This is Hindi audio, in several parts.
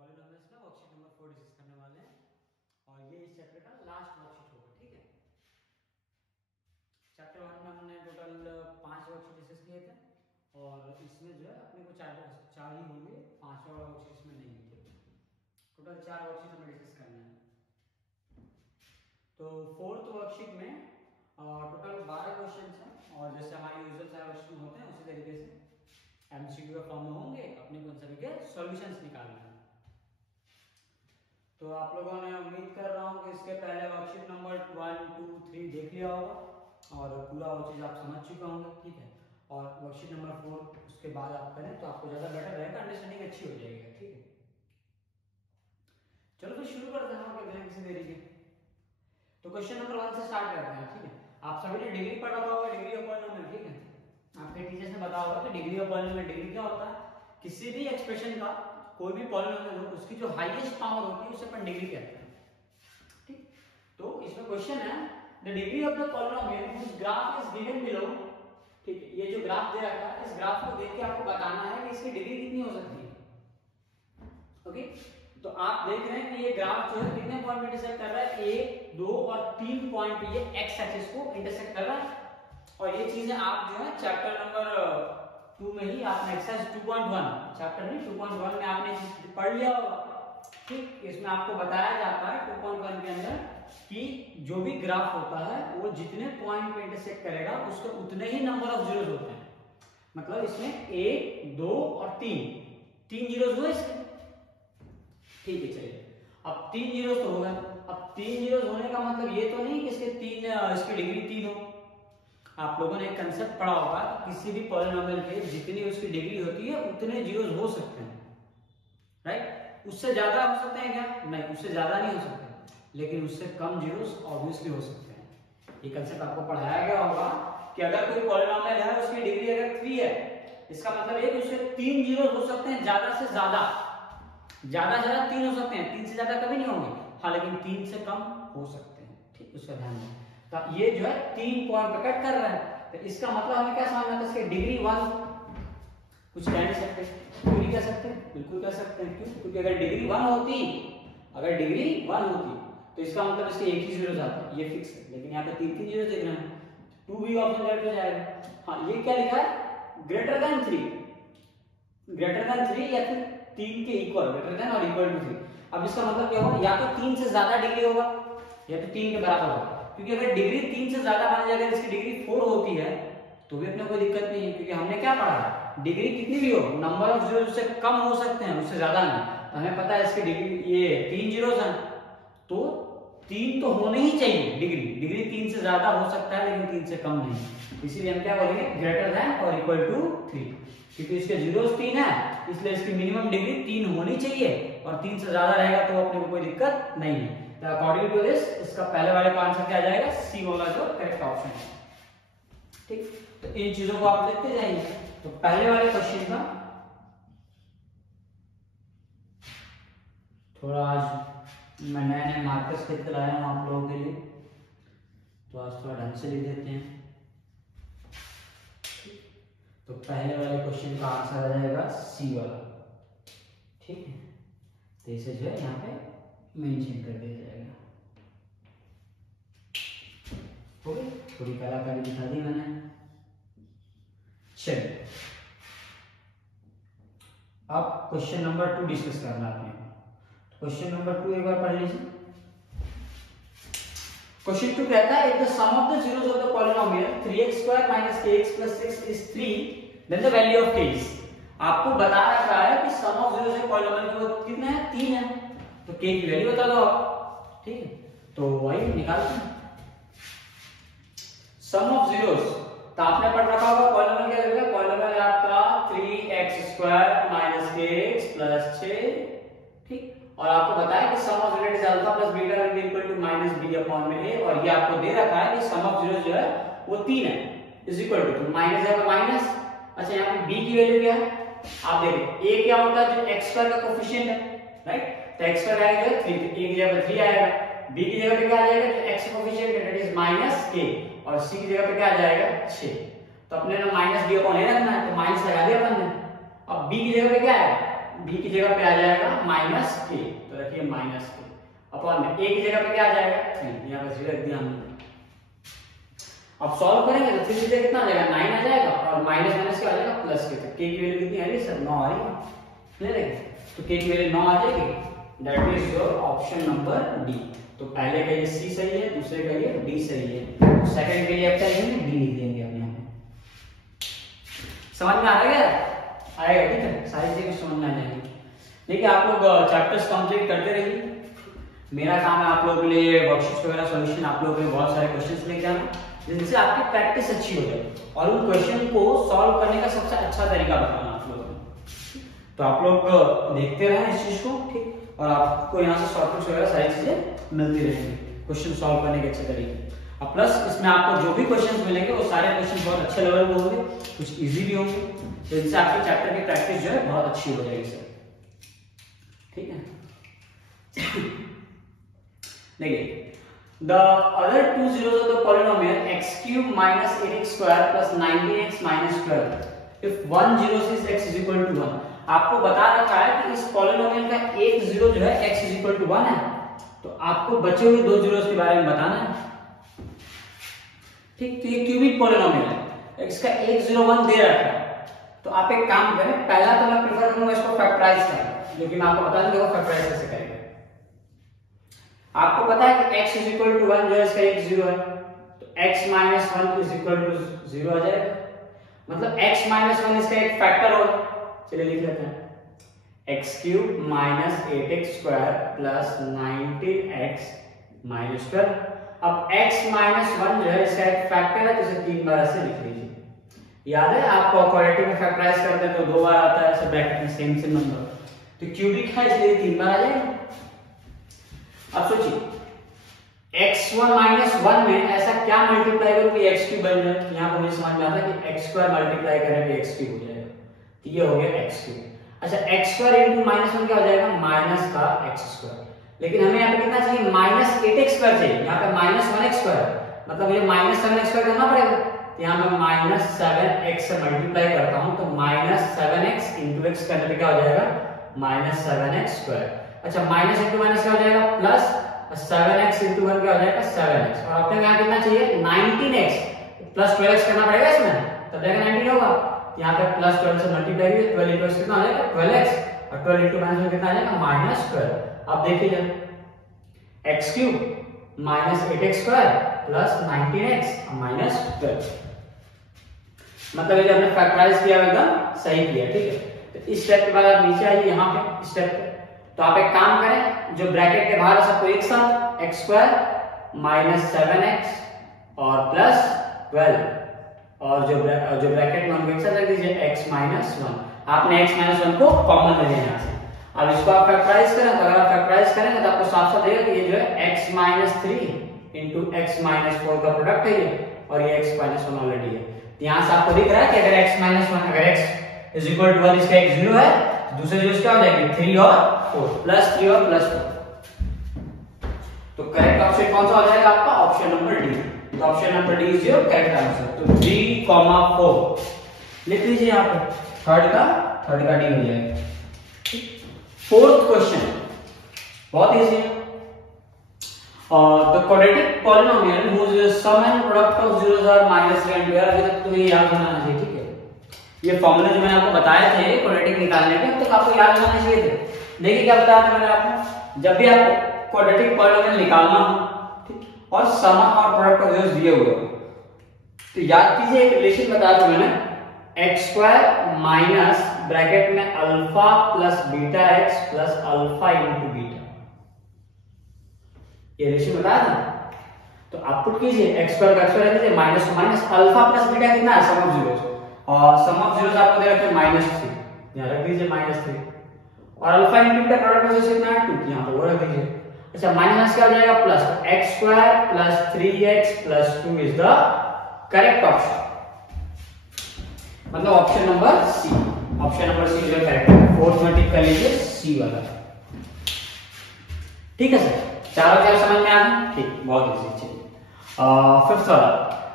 पॉलिनोमियल्स का वर्कशीट नंबर 4 डिस्कस करने वाले हैं और ये इस चैप्टर का लास्ट वर्कशीट होगा। ठीक है, चैप्टर 1 में हमने टोटल 5 वर्कशीट डिस्कस किए थे और इसमें जो है अपने को चार ही होंगे, 5वां वाला वर्कशीट इसमें नहीं है। ठीक है, टोटल 4 वर्कशीट हमें डिस्कस करना है। तो 4th वर्कशीट में टोटल 12 क्वेश्चन हैं और जैसे हमारे यूजुअल सारे वर्कशीट में होते हैं उसी तरीके से एमसीक्यू के फॉर्म में होंगे, अपने को उन सभी के सॉल्यूशंस निकालना है। तो आप लोगों ने उम्मीद कर रहा हूँ कि इसके पहले वर्कशीट नंबर 1, 2, 3 देख लिया होगा और पूरा वो चीज़ आप समझ चुके होंगे। ठीक है, और वर्कशीट नंबर 4 उसके बाद आप करें तो आपको ज़्यादा बेटर रहेगा, अंडरस्टैंडिंग अच्छी हो जाएगी। ठीक है, चलो फिर शुरू करते हैं हम बिना किसी देरी के। तो क्वेश्चन नंबर 1 से स्टार्ट करते हैं। ठीक है, आप सभी ने डिग्री पढ़ा होगा, डिग्री ऑफ पॉलिनोमियल। ठीक है, आपके टीचर्स ने बताया होगा कि डिग्री ऑफ पॉलिनोमियल, डिग्री क्या होता है, किसी भी एक्सप्रेशन का कोई भी पॉलिनोमियल हो उसकी जो हाईएस्ट पावर होती है उसे अपन डिग्री कहते हैं। ठीक, तो इसमें क्वेश्चन है the degree of the polynomial which graph is given below. ठीक है, ये जो ग्राफ दे रखा है इस ग्राफ को देख के आपको बताना है कि इसकी डिग्री कितनी हो सकती है। ओके, तो आप देख रहे हैं कि ये ग्राफ जो है कितने पॉइंट पे इंटरसेक्ट कर रहा है, 1, 2 और 3 पॉइंट पे ये एक्स एक्सिस को इंटरसेक्ट कर रहा है। और ये चीजें आप जो है चैप्टर नंबर 2 में ही आपने एक्सरसाइज 2.1 चैप्टर नहीं 2.1 में आपने पढ़ लिया होगा। ठीक, इसमें आपको बताया जाता है 2.1 के अंदर कि जो भी ग्राफ होता है वो जितने पॉइंट पे इंटरसेक्ट करेगा उसके उतने ही नंबर ऑफ जीरोस होते हैं। मतलब इसमें 1, 2 और 3 जीरोस हुए इसके। ठीक है, चलिए अब 3 जीरोस तो होगा। अब 3 जीरोस होने का मतलब ये तो नहीं कि इसकी डिग्री 3 हो। आप लोगों ने एक कंसेप्ट पढ़ा होगा, किसी भी पॉलिनोमियल के जितनी उसकी डिग्री होती है उतने जीरोस हो सकते हैं, राइट। उससे ज्यादा हो सकते हैं क्या? नहीं, उससे ज्यादा नहीं हो सकते, लेकिन उससे कम जीरोस ऑब्वियसली हो सकते हैं। ये कंसेप्ट आपको पढ़ाया गया होगा कि अगर कोई पॉलिनोमियल है उसकी डिग्री अगर 3 है, इसका मतलब ये कि उससे 3 जीरोस हो सकते हैं, ज्यादा से ज्यादा 3 हो सकते हैं, 3 से ज्यादा कभी नहीं होंगे। हाँ, लेकिन 3 से कम हो सकते हैं। ठीक, उसका ध्यान रखें। तो ये जो है 3 पॉइंट पे कट कर रहा है, तो इसका मतलब हमें क्या समझना है, इसकी डिग्री 1 कुछ कह नहीं सकते, क्यों नहीं कह सकते, बिल्कुल कह सकते हैं। क्यों? क्योंकि अगर डिग्री 1 होती तो इसका मतलब इसके एक ही जीरो जाता है, ये फिक्स है। लेकिन यहाँ पे 3 जीरो देख रहे हैं, 2 भी ऑप्शन राइट हो जाएगा। हाँ, ये क्या लिखा है, ग्रेटर देन 3 या फिर 3 के इक्वल, ग्रेटर देन और इक्वल टू 3। अब इसका मतलब क्या होगा, या तो 3 से ज्यादा डिग्री होगा या तो 3 के बराबर होगा। क्योंकि अगर डिग्री 3 से ज्यादा मान लीजिए, अगर इसकी डिग्री 4 होती है तो भी अपने कोई दिक्कत नहीं है, क्योंकि हमने क्या पढ़ा है, डिग्री कितनी भी हो, नंबर ऑफ जीरो उससे कम हो सकते हैं, उससे ज्यादा नहीं। तो हमें पता है इसकी डिग्री ये 3 जीरोस हैं, तो 3 तो होने ही चाहिए। डिग्री 3 से ज्यादा हो सकता है लेकिन 3 से कम नहीं। इसीलिए हम क्या बोलेंगे, ग्रेटर देन और इक्वल टू 3। क्योंकि इसके जीरोस 3 है, इसलिए इसकी मिनिमम डिग्री 3 होनी चाहिए और 3 से ज्यादा रहेगा तो अपने को कोई दिक्कत नहीं है। तो अकॉर्डिंग टू दिस इसका पहले वाले का आंसर क्या आ जाएगा, सी वाला जो करेक्ट ऑप्शन है। ठीक, तो इन चीजों को आप देखते जाएंगे। तो पहले वाले क्वेश्चन का थोड़ा आज मैं नए मार्कर्स लेकर आया हूं आप लोगों के लिए, तो आज थोड़ा ढंग से लिख देते हैं। तो पहले वाले क्वेश्चन का आंसर आ जाएगा सी वाला। ठीक है, तो इसे जो है यहाँ पे मेंशन कर दिया जाएगा। हो गई, थोड़ी कलाकारी दिखा दी मैंने। चलिए अब क्वेश्चन नंबर 2 डिस्कस करना है आपने। क्वेश्चन नंबर 2 एक बार पढ़ लीजिए। क्वेश्चन 2 कहता है if the sum of the zeros of the polynomial 3x² - kx + 6 is 3, then the value of k is. आपको बता रखा है कि sum of zeros of polynomial को कितना है, 3 है, तो k की वैल्यू बता दो आप। ठीक है, तो वही निकालते हैं सम ऑफ जीरोस। तो आपने पढ़ रखा होगा पॉलिनोमियल क्या रहेगा, पॉलिनोमियल है आपका 3x² - kx + 6। ठीक, और आपको बताया कि sum of zero is alpha + beta will be equal to -b/a, और ये आपको दे रखा है कि सम ऑफ जीरो जो है वो 3 है, इज इक्वल टू माइनस है माइनस। अच्छा, यहाँ पे b की वैल्यू क्या है, आप देखिए a क्या होता है, जो x² का कोएफिशिएंट है, राइट। तो x² आएगा 3, a की जगह 3 आएगा, b की जगह पे क्या आ जाएगा, जो x कोएफिशिएंट है दैट इज -k, और c की जगह पे क्या आ जाएगा 6। तो अपने ना -b/a रखना है, तो माइनस लगा दिया अपन ने। अब b की जगह पे क्या है, b की जगह पे आ जाएगा माइनस के, तो रखिए माइनस के अपॉन में a की जगह पे क्या आ जाएगा 3, यहाँ पे 3 रख दिया हमने। अब सॉल्व करेंगे तो 3 से कितना आ जाएगा 9 आ जाएगा और माइनस माइनस क्या आ जाएगा प्लस के, तो k की वैल्यू कितनी आ रही है सर 9 आ रही है, ले लेंगे तो k की वैल्यू 9 आ जाएगी, that is your option number D. तो पहले का ये सी सही है, दूसरे का ये डी सही है, सेकंड के लिए अब क्या लिखेंगे डी लिख देंगे हम यहाँ पे। समझ में आ गया? आएगा ठीक है, सारी चीजें समझ में आ जाएंगी। देखिए आप लोग चैप्टर्स कंप्लीट करते रहिए, मेरा काम है आप लोगों के लिए वर्कशीट्स वगैरह सॉल्यूशन आप लोगों के लिए बहुत सारे क्वेश्चंस लेके आना, जिनसे आपकी प्रैक्टिस अच्छी हो जाए और उन क्वेश्चन को सॉल्व करने का सबसे अच्छा तरीका बताना आप लोगों को। तो आप लोग देखते रहें इस चीज को, ठीक, और आपको यहाँ से शॉर्टकट्स वगैरह सारी चीजें मिलती रहेंगी क्वेश्चन सॉल्व करने के अच्छे तरीके। अब प्लस इसमें आपको जो भी क्वेश्चंस मिलेंगे वो सारे क्वेश्चन बहुत अच्छे लेवल के होंगे, कुछ इजी भी होंगे, जिनसे आपके चैप्टर की प्रैक्टिस जो है बहुत अच्छी हो जाएगी सर, ठीक है। देखिए the other two zeros of the polynomial x cube minus 8x square plus 19x minus 12 if one zero is x is equal to 1। आपको बता रखा है कि इस पॉलिनोमियल का एक जीरो जो है x is equal to 1 है, तो आपको बचे हुए दो जीरोस के बारे में बताना है, ठीक। तो ये क्यूबिक पॉलिनोमियल है, इसका एक जीरो 1 दे रखा है, तो आप एक काम करें, पहला तो मैं प्रेफर करूंगा इसको फैक्टराइज करना, जो कि मैं आपको बता दूंगा फैक्टराइज कैसे करेंगे। आपको पता है कि x is equal to 1 जो है इसका एक जीरो है, तो x minus 1 is equal to 0 आ जाएगा, मतलब x minus 1 इसका एक फैक्टर होगा। चलिए लिख लेते हैं x cube minus 8x square plus 19x minus 12। अब x minus 1 जो है इसका एक फैक्टर है, तो इसे 3 बार ऐसे लिख लीजिए। याद है आपको क्वाड्रेटिक में फैक्टराइज करते हैं तो 2 बार आता है ऐसे ब्रैकेट में सेम सेम नंबर, तो क्यूबिक है इसलिए 3 बार आ जाएगा। अब सोचिए x1 minus 1 में ऐसा क्या मल्टीप्लाई करो कि x क्यूब बन जाए, यहाँ पर मुझे समझ में आता है कि x स्क्वायर मल्टीप्लाई करें तो x क्यूब हो जाएगा, तो ये हो गया x क्यूब। अच्छा x स्क्वायर इनटू माइनस 1 क्या हो जाएगा माइनस का x स्क्वायर, लेकिन हमें यहाँ पे कितना चाहिए माइनस 8x स्क्वायर चाहिए, यहाँ पे माइनस 1x स्क्वायर, मतलब मुझे माइनस 7x स्क्वायर करना पड़ेगा, तो यहाँ पे माइनस 7x से मल्टीप्लाई करता हूँ तो माइनस 7x इंटू x करने पे क्या हो जाएगा माइनस 7x स्क्वायर। अच्छा माइनस इंटू माइनस क्या हो जाएगा प्लस, 7x इंटू 1 क्या हो जाएगा 7x, और अपने यहाँ कितना चाहिए 19x प्लस 12x करना पड़ेगा इसमें, तब जाएगा 19 होगा, यहाँ पे प्लस 12 से मल्टीप्लाई हुई 12 इंटू कितना आ जाएगा 12x, और 12 इंटू माइनस कितना आ जाएगा माइनस 12। अब देखिए x cube minus 8x square plus 19x minus 12, मतलब ये हमने फैक्टराइज किया एकदम सही किया, ठीक है। तो इस स्टेप के बाद आप नीचे आइए यहाँ पे स्टेप पे, तो आप एक काम करें जो ब्रैकेट के बाहर है सबको एक साथ x स्क्वायर माइनस 7x और प्लस 12, और जो ब्रैकेट में उनको एक साथ रख दीजिए x माइनस 1। आपने x माइनस 1 को कॉमन ले लिया यहाँ से। अब इसको आप फैक्टराइज करें, तो अगर आप फैक्टराइज करेंगे तो आपको साफ साफ देगा कि ये जो है x minus 3 into x minus 4 का प्रोडक्ट है ये, और ये x माइनस 1 ऑलरेडी है। तो यहाँ से आपको दिख रहा है कि अगर x माइनस 1 अगर x इज इक्वल टू 1 इसका एक जीरो है, तो दूसरे जीरो क्या हो जाएगी 3 और 4 प्लस 3 और प्लस 4, तो करेक्ट ऑप्शन कौन सा हो जाएगा आपका ऑप्शन नंबर डी। तो option number D is your correct answer. तो 3,4 लिख लीजिए यहाँ पे, थर्ड का डी हो जाएगा। फोर्थ क्वेश्चन बहुत इजी है, the quadratic polynomial whose sum and product of zeros are minus 3 and 2। अभी तक तुम्हें याद होना चाहिए, ठीक है। ये फॉर्मूला जो मैंने आपको बताए थे क्वाड्रेटिक निकालने के, अब तक आपको याद होना चाहिए थे। देखिए क्या बताया था मैंने आपको, जब भी आपको क्वाड्रेटिक पॉलिनोमियल निकालना हो, ठीक, और सम और प्रोडक्ट ऑफ जेरोस दिए हुए, तो याद कीजिए एक रिलेशन बताया था मैंने, x स्क्वायर माइनस ब्रैकेट में alpha plus beta x plus alpha into beta, ये रिलेशन बताया था। तो आप पुट कीजिए x स्क्वायर का स्क्वायर लीजिए minus two minus alpha plus beta कितना है सम ऑफ जीरोस, और सम ऑफ जीरोस आपको दे रखा है -3, यहां रख दीजिए -3, और अल्फा इंटू बीटा प्रोडक्ट में कितना है 2, यहां पर वो रख दीजिए। अच्छा माइनस क्या हो जाएगा plus, x square plus 3x plus 2 is the correct option, मतलब option number C. Option number C जो करेक्ट है, फोर्थ में टिक कर लीजिए सी वाला, ठीक है सर। चारों क्या समझ में आ गए, ठीक, बहुत इजी। चलिए फिफ्थ वाला,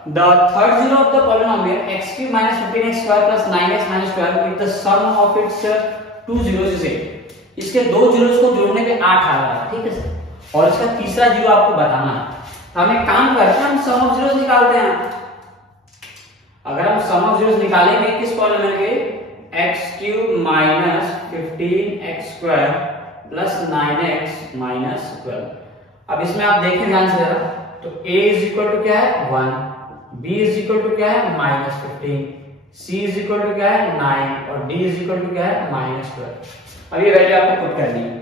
the third zero of the polynomial x cube minus 15x square plus 9x minus 12 if the sum of its 2 zero से, इसके 2 जीरोस को जोड़ने पे 8 आ रहा है, ठीक है सर। और इसका तीसरा जीरो आपको बताना है। तो हम एक काम करते हैं, हम सम ऑफ जीरोस निकालते हैं। अगर हम सम ऑफ जीरोस निकालेंगे किस पॉलिनोमियल के, x³ minus 15x² plus 9x minus 12। अब इसमें आप देखें ध्यान से जरा, तो a इज इक्वल टू क्या है 1, b इज इक्वल टू क्या है minus 15, c is equal to क्या है 9 और d इज इक्वल टू क्या है माइनस 12। अब ये वैल्यू आपको पुट करनी है।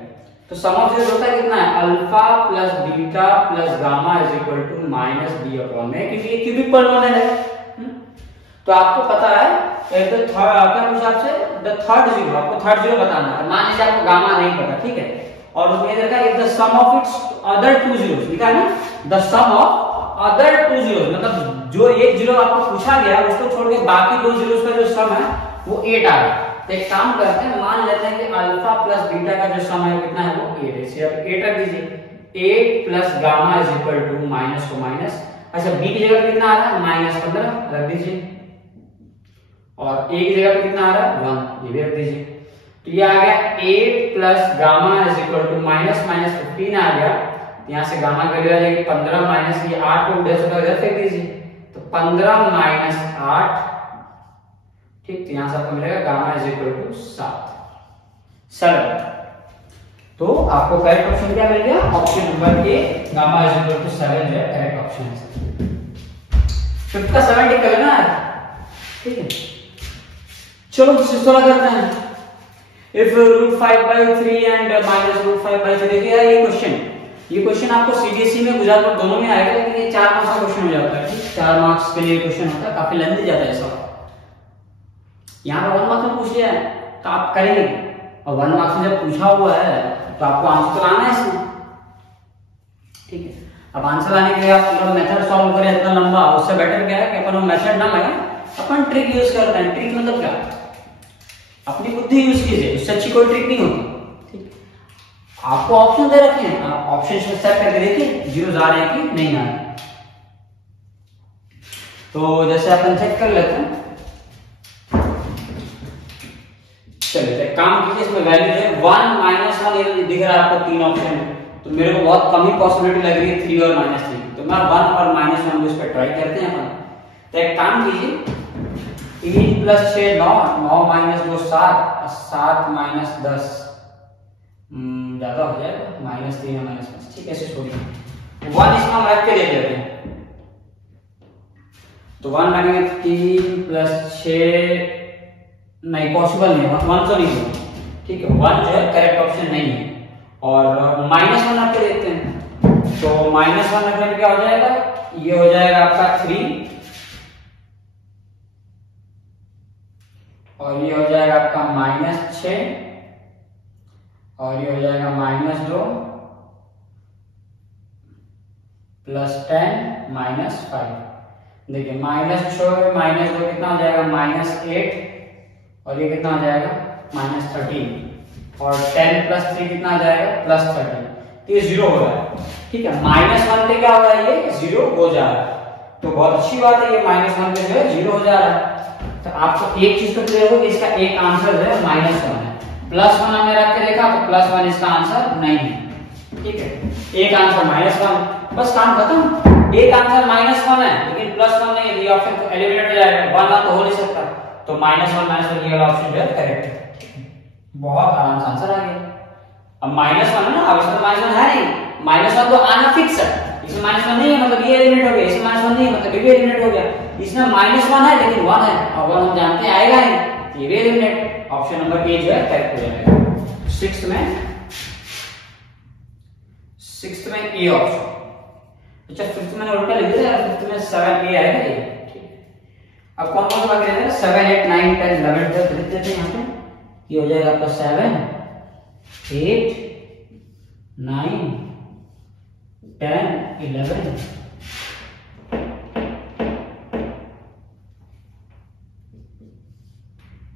तो सम ऑफ जीरोस होता है कितना है, alpha plus beta plus gamma is equal to minus b upon में, क्योंकि ये क्यूबिक पॉलिनोमियल है। तो आपको पता है आपका हिसाब से द थर्ड जीरो, आपको थर्ड जीरो बताना है। मान लीजिए आपको गामा नहीं पता, ठीक है, और उसमें इधर का is the sum of its other 2 zeros, लिखा है ना, the sum of other 2 zeros, मतलब जो एक जीरो आपको पूछा गया उसको छोड़ के बाकी 2 जीरोस का जो सम है वो 8 आ रहा है। तो एक काम करते हैं, मान लेते हैं कि अल्फा प्लस बीटा का जो सम है कितना है वो 8 है। इसे अब 8 रख दीजिए, 8 plus gamma is equal to minus को माइनस, अच्छा b की जगह पे कितना आ रहा है माइनस 15 रख दीजिए, और a की जगह पे कितना आ रहा है 1, ये भी रख दीजिए। तो ये आ गया 8 plus gamma is equal to minus minus 15 आ गया। यहाँ से गामा का वैल्यू आ जाएगी 15 माइनस ये 8 को उधर से इधर फेंक दीजिए, तो 15 माइनस 8, ठीक, तो यहाँ से आपको मिलेगा गामा इज इक्वल टू 7। तो आपको करेक्ट ऑप्शन क्या मिल गया, option number A gamma is equal to 7 जो है करेक्ट ऑप्शन है। फिफ्थ का 7 टिक कर लेना, ठीक है। चलो दूसरा करते हैं, इफ √5/3 एंड -√5/3। देखिए ये क्वेश्चन आपको सीबीएसई में गुजरात बोर्ड दोनों में आएगा, लेकिन ये 4 मार्क्स का क्वेश्चन हो जाता है, ठीक, 4 मार्क्स के लिए क्वेश्चन होता है, काफी लेंथी जाता है सवाल। यहाँ पर 1 मार्क्स में पूछ लिया है तो आप करेंगे, और 1 मार्क्स में जब पूछा हुआ है तो आपको आंसर तो लाना है इसमें, ठीक है। अब आंसर लाने के लिए आप मतलब मेथड सॉल्व करें इतना लंबा, उससे बेटर क्या है कि अपन वो मेथड ना लगाएं, अपन ट्रिक यूज करते हैं। ट्रिक मतलब क्या, अपनी बुद्धि यूज कीजिए, उससे अच्छी कोई ट्रिक नहीं होती, ठीक। आपको ऑप्शन दे रखे हैं, आप ऑप्शन से सेट करके देखिए जीरोस आ रहे हैं कि नहीं आ रहे। तो जैसे अपन चेक कर लेते हैं, चलिए काम कीजिए, इसमें वैल्यू है 1 - 1, ये दिख रहा है आपको 3 ऑप्शन है, तो मेरे को बहुत कम ही पॉसिबिलिटी लग रही है 3 और -3, तो मैं 1 और -1 इस पे ट्राई करते हैं अपन। तो एक काम कीजिए, 3 + 6 9, 9 - 2 7, 7 - 10 ज्यादा हो जाएगा, -3 और -5, ठीक है, ऐसे छोड़िए। 1 इसमें हम रख के देख लेते हैं, तो 1 लगेगा 3 + 6, नहीं पॉसिबल नहीं है, 1 तो नहीं होगा, ठीक है, 1 जो है करेक्ट ऑप्शन नहीं है। और -1 रख के देखते हैं, तो -1 रखने पे क्या हो जाएगा, ये हो जाएगा आपका 3, और ये हो जाएगा आपका -6, और ये हो जाएगा -2 + 10 - 5। देखिए -6 में -2 कितना हो जाएगा -8, और ये कितना हो जाएगा -13, और 10 + 3 कितना आ जाएगा +13, तो ये 0 हो रहा है, ठीक है। -1 पे क्या हो रहा है, ये 0 हो जा रहा है, तो बहुत अच्छी बात है, ये -1 पे जो है 0 हो जा रहा है। तो आपको एक चीज तो क्लियर हो कि इसका एक आंसर जो है -1 है। +1 हमने रख के देखा तो +1 इसका आंसर नहीं है, ठीक है, एक आंसर -1, बस काम खत्म। एक आंसर -1 है लेकिन +1 नहीं है, ये ऑप्शन तो एलिमिनेट हो जाएगा, 1 तो हो नहीं सकता, तो -1 -1 ये वाला ऑप्शन जो है करेक्ट है। बहुत आराम से आंसर आ गया। अब -1 है ना, अब इसमें -1 है नहीं, -1 तो आना फिक्स है, इसमें -1 नहीं है मतलब ये एलिमिनेट हो गया, इसमें -1 नहीं है मतलब ये भी एलिमिनेट हो गया। इसमें -1 है लेकिन 1 है, और 1 हम जानते हैं आएगा ही, ये भी एलिमिनेट, ऑप्शन नंबर ए जो है करेक्ट हो जाएगा। 6th में ए ऑप्शन। अच्छा 5th में उल्टा लिख दिया, 5th में 7 ए आएगा ये, ठीक। अब कौन कौन सा बाकी रहेगा, 7 8 9 10 11 12 लिख देते हैं यहाँ पे, ये हो जाएगा आपका 7 8 9 10 11,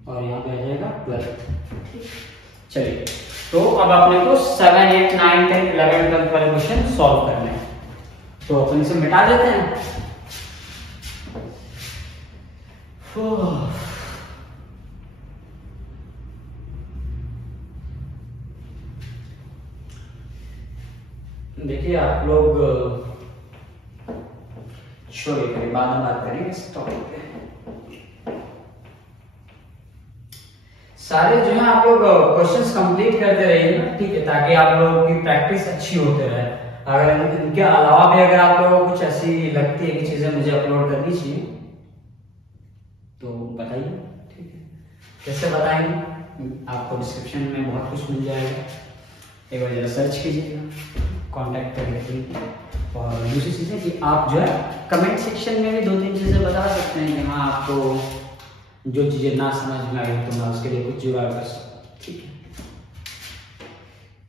और यहाँ पे आ जाएगा 12। चलिए, तो अब अपने को 7 8 9 10 11 12 वाले क्वेश्चन सॉल्व करने हैं, तो अपन इसे मिटा देते हैं। देखिए आप लोग छोड़िए, करें बाद में बात करेंगे इस टॉपिक पे। सारे जो है आप लोग क्वेश्चंस कंप्लीट करते रहिए ना, ठीक है, ताकि आप लोगों की प्रैक्टिस अच्छी होते रहे। अगर इनके अलावा भी अगर आप लोगों को कुछ ऐसी लगती है कि चीजें मुझे अपलोड करनी चाहिए तो बताइए, ठीक है। कैसे बताएंगे? आपको डिस्क्रिप्शन में बहुत कुछ मिल जाएगा, एक बार जरा सर्च कीजिएगा, कांटेक्ट कर लीजिए। और दूसरी चीजें कि आप जो है कमेंट सेक्शन में भी 2-3 चीजें बता सकते हैं कि हाँ आपको जो चीजें ना समझ में आई तो मैं उसके लिए कुछ जुगाड़ कर सकता, ठीक है।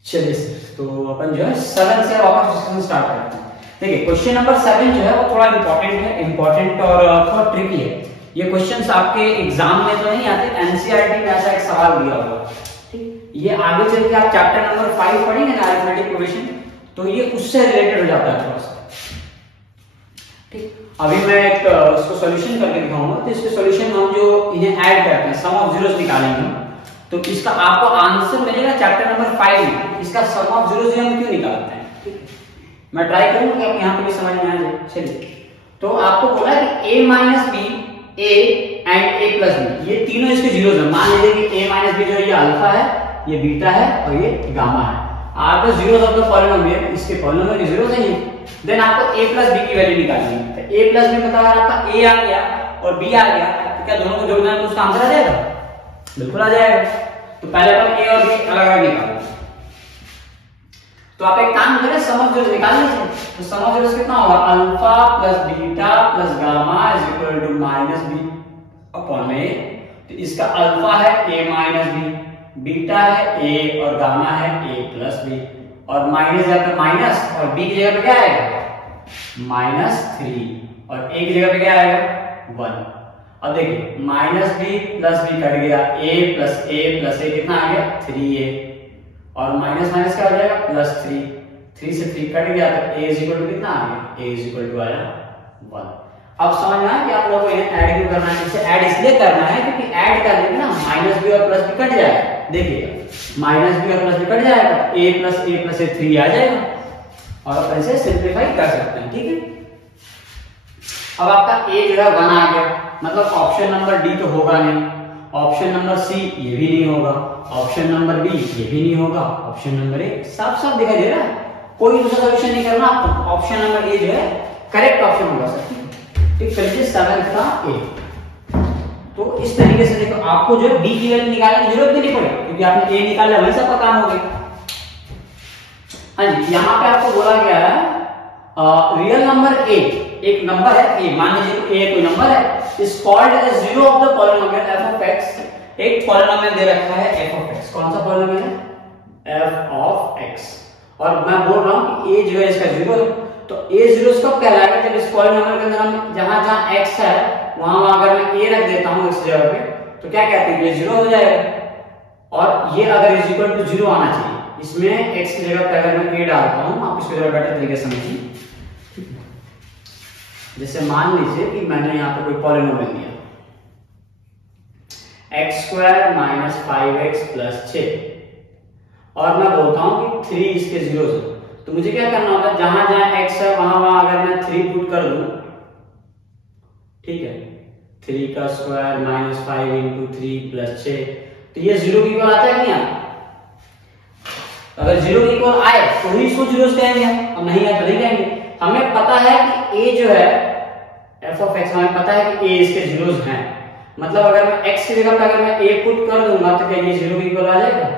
चलिए सर, तो अपन जो है 7 से वापस डिस्कशन स्टार्ट करते हैं। देखिए क्वेश्चन नंबर 7 जो है वो थोड़ा इंपॉर्टेंट और थोड़ा ट्रिकी है। ये क्वेश्चंस आपके एग्जाम में तो नहीं आते, एनसीईआरटी में ऐसा एक सवाल दिया हुआ है, ठीक। ये आगे चल के आप चैप्टर नंबर 5 पढ़ेंगे ना, अरिथमेटिक प्रोग्रेशन, तो ये उससे रिलेटेड हो जाता है थोड़ा सा, ठीक। अभी मैं एक इसको सॉल्यूशन करके दिखाऊंगा, तो इसके सॉल्यूशन में हम जो इन्हें ऐड करते हैं, सम ऑफ जीरोस निकालेंगे, तो इसका आपको आंसर मिलेगा चैप्टर नंबर 5 में। इसका सम ऑफ जीरोस हम क्यों निकालते हैं, ठीक। मैं ट्राई करूंगा कि आप यहाँ पे भी समझ में आ जाए। चलिए, तो आपको बोला कि a minus B, a and a plus B, ये तीनों इसके जीरोस हैं। मान लीजिए कि a माइनस बी जो ये अल्फा है, ये बीटा है और ये गामा है। Are the zeros of the polynomial, इसके पॉलिनोमियल के जीरोस हैं ये। देन आपको a प्लस बी की वैल्यू निकालनी है। तो a प्लस बी मतलब अगर आपका a आ गया और b आ गया तो क्या दोनों को जोड़ना है तो उसका आंसर आ जाएगा? बिल्कुल आ जाएगा। तो पहले अपन a और b अलग अलग निकालेंगे। तो आप एक काम करें, सम ऑफ जीरोस निकाल लीजिए। तो सम ऑफ जीरोस कितना होगा? Alpha plus beta plus gamma is equal to minus B upon में। तो इसका अल्फा है a माइनस बी, बीटा है a और गामा है a प्लस बी, और माइनस जगह पे माइनस और b की जगह पे क्या आएगा? -3, और a की जगह पे क्या आएगा? 1। अब देखिए minus B plus B cut गया, a प्लस a कितना आ गया? 3a, और माइनस माइनस क्या हो जाएगा? +3, 3 से 3 कट गया तो a इज इक्वल टू कितना आ गया? a इज इक्वल टू आया 1। अब समझ में आया कि आप लोगों को इन्हें ऐड क्यों करना है? इसे ऐड इसलिए करना है क्योंकि ऐड कर देंगे ना, माइनस बी और प्लस बी कट जाएगा। देखिएगा माइनस बी और प्लस बी कट जाएगा, a प्लस a 3 आ जाएगा, और अपन इसे सिंप्लीफाई कर सकते हैं, ठीक है। अब आपका a जो है 1 आ गया, मतलब ऑप्शन नंबर डी तो होगा नहीं, ऑप्शन नंबर सी ये भी नहीं होगा, ऑप्शन नंबर बी ये भी नहीं होगा, ऑप्शन नंबर ए साफ साफ दिखाई दे रहा है। कोई दूसरा सॉल्यूशन नहीं करना आपको, ऑप्शन नंबर ए जो है करेक्ट ऑप्शन होगा सर, ठीक। चलिए 7 का ए। तो इस तरीके से देखो, आपको जो है बी की वैल्यू निकालने की जरूरत भी नहीं पड़ेगी क्योंकि आपने ए निकाला, वही सबका काम हो गया। हाँ जी, यहाँ पे आपको बोला गया है रियल नंबर ए, एक नंबर है ए, मान लीजिए ए कोई नंबर है, is called as zero of the polynomial f of x। एक पॉलिनोमियल दे रखा है f of x, कौन सा पॉलिनोमियल है? f of x। और मैं बोल रहा हूं कि a जो है इसका जीरो, तो a जीरो कब कहलाएगा? जब इस पॉलिनोमियल के अंदर हम जहां जहां x है वहां अगर मैं a रख देता हूं इस जगह पे, तो क्या कहते हैं? ये जीरो हो जाएगा। और ये अगर इज इक्वल टू जीरो आना चाहिए, इसमें x की जगह पे अगर मैं a डालता हूं, आप इसको जरा बेटर तरीके से समझिए। जैसे मान लीजिए कि मैंने यहाँ पे कोई पॉलिनोमियल दिया x² माइनस 5x प्लस 6, और मैं बोलता हूं कि 3 इसके जीरोस है, तो मुझे क्या करना होता है? जहां जहां x है वहां वहां अगर मैं 3 पुट कर दूं, ठीक है, 3 का स्क्वायर माइनस 5 इंटू 3 प्लस 6, तो ये जीरो की इक्वल आता है नहीं आता? अगर जीरो की इक्वल आए तो ही इसको जीरोस कहेंगे, अब नहीं आए तो नहीं कहेंगे। हमें पता है कि a जो है f of x, हमें पता है कि a इसके जीरोस हैं, मतलब अगर मैं x की जगह पे अगर मैं a पुट कर दूंगा तो क्या ये जीरो की इक्वल आ जाएगा?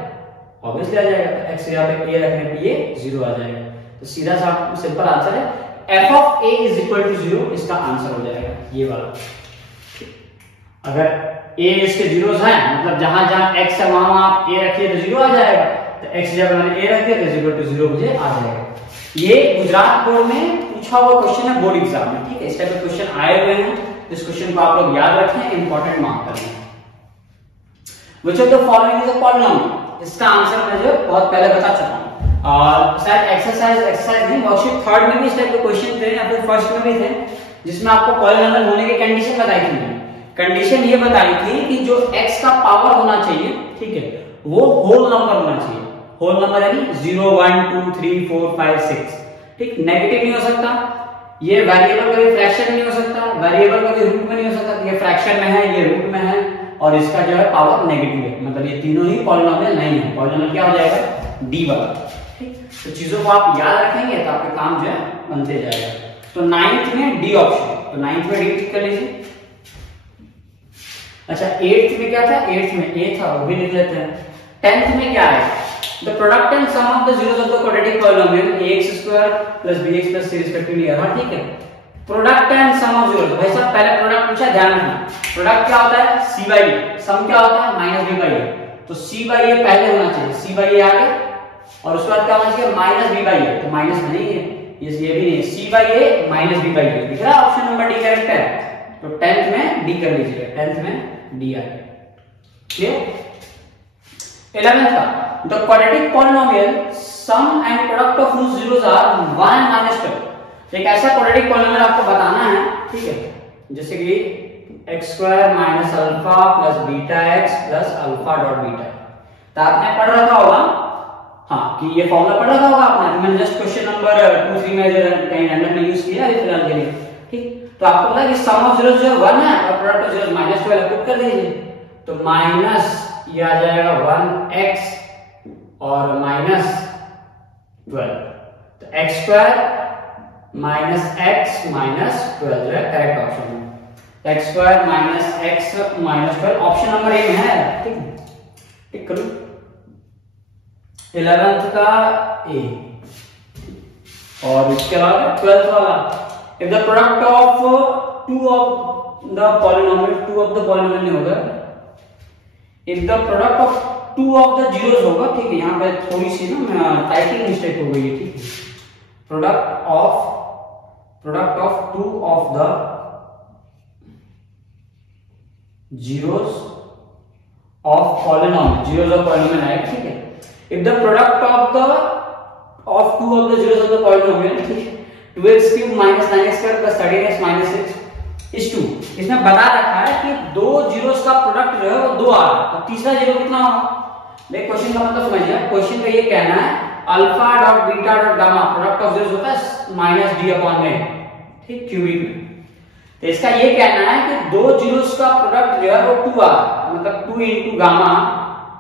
ऑब्वियसली आ जाएगा। तो x की जगह पे a रखने पे ये जीरो आ जाएगा। तो सीधा सा सिंपल आंसर है f of a is equal to 0, इसका आंसर हो जाएगा ये वाला। अगर a इसके जीरोस हैं, मतलब जहां जहां x है वहां आप a रखिए तो जीरो आ जाएगा, तो x की जगह मैंने a रख दिया तो इक्वल टू 0 मुझे आ जाएगा। ये गुजरात बोर्ड में पूछा हुआ क्वेश्चन है बोर्ड एग्जाम में, ठीक है। इस टाइप के क्वेश्चन आए हुए हैं, इस क्वेश्चन को आप लोग याद रखें, इंपॉर्टेंट मार्क करना। Which of the following is a polynomial? इसका आंसर मैं जो बहुत पहले बता चुका हूं, और शायद एक्सरसाइज नहीं, वर्कशीट 3 में भी इस टाइप के क्वेश्चन थे या फिर फर्स्ट में भी थे, जिसमें आपको पॉलिनोमियल होने की कंडीशन बताई थी। कंडीशन ये बताई थी कि जो x का पावर होना चाहिए, ठीक है, वो होल नंबर होना चाहिए। होल नंबर यानी 0 1 2 3 4 5 6, ठीक, नेगेटिव नहीं हो सकता, ये वेरिएबल का भी फ्रैक्शन नहीं हो सकता, वेरिएबल का भी रूट में नहीं हो सकता, ये फ्रैक्शन में है, ये रूट में है, और इसका जो है पावर नेगेटिव है, मतलब ये तीनों ही पॉलिनोमियल नहीं है। पॉलिनोमियल क्या हो जाएगा, डी वाला। ठीक, तो चीजों को आप याद रखेंगे तो आपका काम जो है बनते जाएगा। तो 9th में डी ऑप्शन, तो 9th में डी टिक कर लीजिए। अच्छा 8th में क्या था, 8th में ए था, वो भी लिख लेते हैं। 10th में क्या है, the product and sum of the zeros of the quadratic polynomial ax² + bx + c respectively. हां ठीक है, product and sum of zeros, भाई साहब पहले प्रोडक्ट पूछा, ध्यान रखना। प्रोडक्ट क्या होता है, c/a, सम क्या होता है, -b/a, तो c/a पहले होना चाहिए, c/a आ गया, और उसके बाद क्या होना चाहिए, -b/a, तो माइनस नहीं है, ये भी नहीं, c/a -b/a दिख रहा है, ऑप्शन नंबर डी करेक्ट है। तो 10th में डी कर लीजिए, 10th में डी आ गया। क्लियर। 11th का, the quadratic polynomial sum and product of whose zeros are 1 and -12। एक ऐसा क्वाड्रेटिक पॉलिनोमियल आपको बताना है, ठीक है, जैसे कि x² - alpha + βx + alpha dot beta. तो आपने पढ़ रखा होगा, हाँ, कि ये फॉर्मूला पढ़ रखा होगा आपने, तो मैंने जस्ट क्वेश्चन नंबर 2 3 में कहीं रैंडम में यूज किया है फिलहाल के लिए। ठीक, तो आपको पता है कि सम ऑफ zeros जो 1 है और प्रोडक्ट ऑफ zeros -12 पुट कर दीजिए, तो माइनस ये आ जाएगा 1x और -12, तो x² - x - 12 जो है करेक्ट ऑप्शन है। x² - x - 12 ऑप्शन नंबर ए में है। ठीक, टिक करो। 11th का ए, और इसके अलावा 12th वाला, if the product of two of the polynomial नहीं होगा, if the product of two of the zeros होगा, ठीक है, यहाँ पे थोड़ी सी ना टाइपिंग मिस्टेक हो गई है, ठीक है, product of two of the zeros of polynomial है, ठीक है, if the product of two of the zeros of the polynomial, ठीक है, 2x³ - 9x² + 13x - 6 is 2। इसमें बता रखा है कि दो जीरोस का प्रोडक्ट जो है वो 2 आ रहा है, तो तीसरा जीरो कितना होगा। देख क्वेश्चन का मतलब समझिए, क्वेश्चन का ये कहना है alpha dot beta dot gamma product of zeros होता है -d/n, ठीक, क्यूबिक में। तो इसका ये कहना है कि दो जीरोस का प्रोडक्ट जो है वो 2 आ रहा है, मतलब 2 × गामा,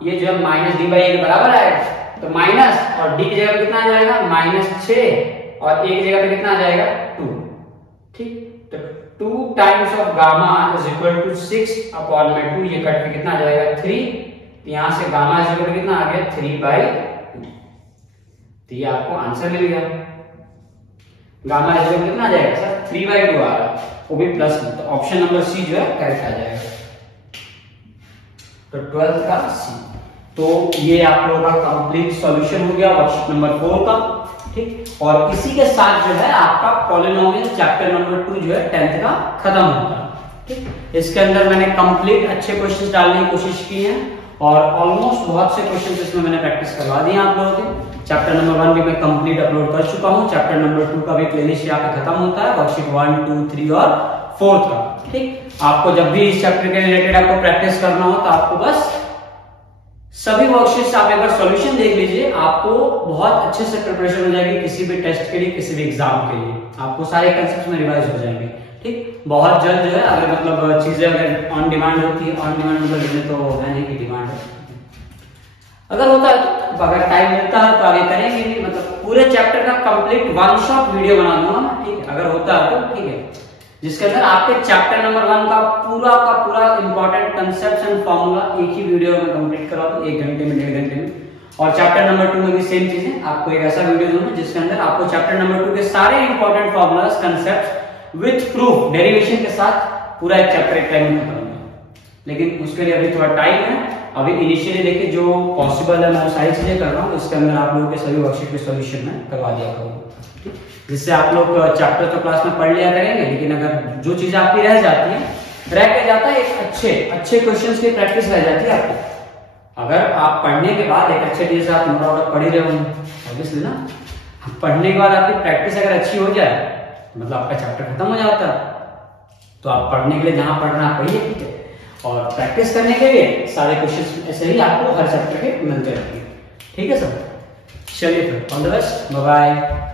ये जो है -d/a के बराबर आएगा, तो माइनस और d की जगह पे कितना आ जाएगा, -6, और a की जगह पे कितना आ जाएगा, 2। ठीक, तो 2 times of gamma is equal to 6/2, ये कट के कितना आ जाएगा, 3। तो यहां से गामा इज इक्वल टू कितना आ गया, 3/2। तो ये आपको आंसर मिल गया, गामा इज इक्वल टू कितना आ जाएगा सर, 3/2 आ रहा है, वो भी प्लस में, तो ऑप्शन नंबर सी जो है करेक्ट आ जाएगा। तो 12th का सी। तो ये आप लोगों का कंप्लीट सॉल्यूशन हो गया वर्कशीट नंबर 4 का। ठीक, और इसी के साथ जो है आपका पॉलिनोमियल चैप्टर नंबर 2 जो है 10th का खत्म होता है। ठीक, इसके अंदर मैंने कंप्लीट अच्छे क्वेश्चंस डालने की कोशिश की है और ऑलमोस्ट बहुत से क्वेश्चंस इसमें मैंने प्रैक्टिस करवा दिए आप लोगों के। चैप्टर नंबर 1 भी मैं कंप्लीट अपलोड कर चुका हूं, चैप्टर नंबर 2 का भी प्लेलिस्ट यहाँ पे खत्म होता है, वर्कशीट 1, 2, 3 और 4 का। ठीक, आपको जब भी इस चैप्टर के रिलेटेड आपको प्रैक्टिस करना हो तो आपको बस सभी वर्कशीट्स आप एक बार सॉल्यूशन देख लीजिए, आपको बहुत अच्छे से प्रिपरेशन हो जाएगी किसी भी टेस्ट के लिए, किसी भी एग्जाम के लिए, आपको सारे कंसेप्ट में रिवाइज हो जाएंगे। ठीक, बहुत जल्द जो है अगर मतलब चीजें अगर ऑन डिमांड होती है, ऑन डिमांड मतलब तो है नहीं कि डिमांड है, अगर होता है तो अगर टाइम मिलता है तो आगे करेंगे भी, मतलब पूरे चैप्टर का कंप्लीट वन शॉट वीडियो बना दूंगा मैं। ठीक है, अगर होता है तो ठीक है, जिसके अंदर आपके चैप्टर नंबर 1 का पूरा इंपॉर्टेंट कंसेप्ट एंड फॉर्मूला एक ही वीडियो में कंप्लीट करा दूं, 1 घंटे में, 1.5 घंटे में। और चैप्टर नंबर 2 में भी सेम चीजें, आपको एक ऐसा वीडियो दूंगा जिसके अंदर आपको चैप्टर नंबर 2 के सारे important formulas, concept with proof, derivation के साथ पूरा एक चैप्टर एक टाइम में खत्म होगा। लेकिन उसके लिए अभी थोड़ा टाइम है, अभी इनिशियली देखिए जो पॉसिबल है मैं सारी चीजें कर रहा हूँ, इसके अंदर आप लोगों के सभी वर्कशीट के सॉल्यूशन में करवा दिया करूंगा, जिससे आप लोग चैप्टर तो क्लास में पढ़ लिया करेंगे, लेकिन अगर जो चीज आपकी रह जाती है, रह के जाता है, एक अच्छे क्वेश्चंस की प्रैक्टिस रह जाती है आपको। अगर आप पढ़ने के बाद एक अच्छे चीज आप नोट आउट पढ़ ही रहे होंगे ऑब्वियसली ना, पढ़ने के बाद आपकी प्रैक्टिस अगर अच्छी हो जाए मतलब आपका चैप्टर खत्म हो जाता है, तो आप पढ़ने के लिए जहां पढ़ना है पढ़िए, ठीक है, और प्रैक्टिस करने के लिए सारे क्वेश्चंस ऐसे ही आपको हर चैप्टर के मिलते रहेंगे। ठीक है सर, चलिए फिर all the best, bye bye.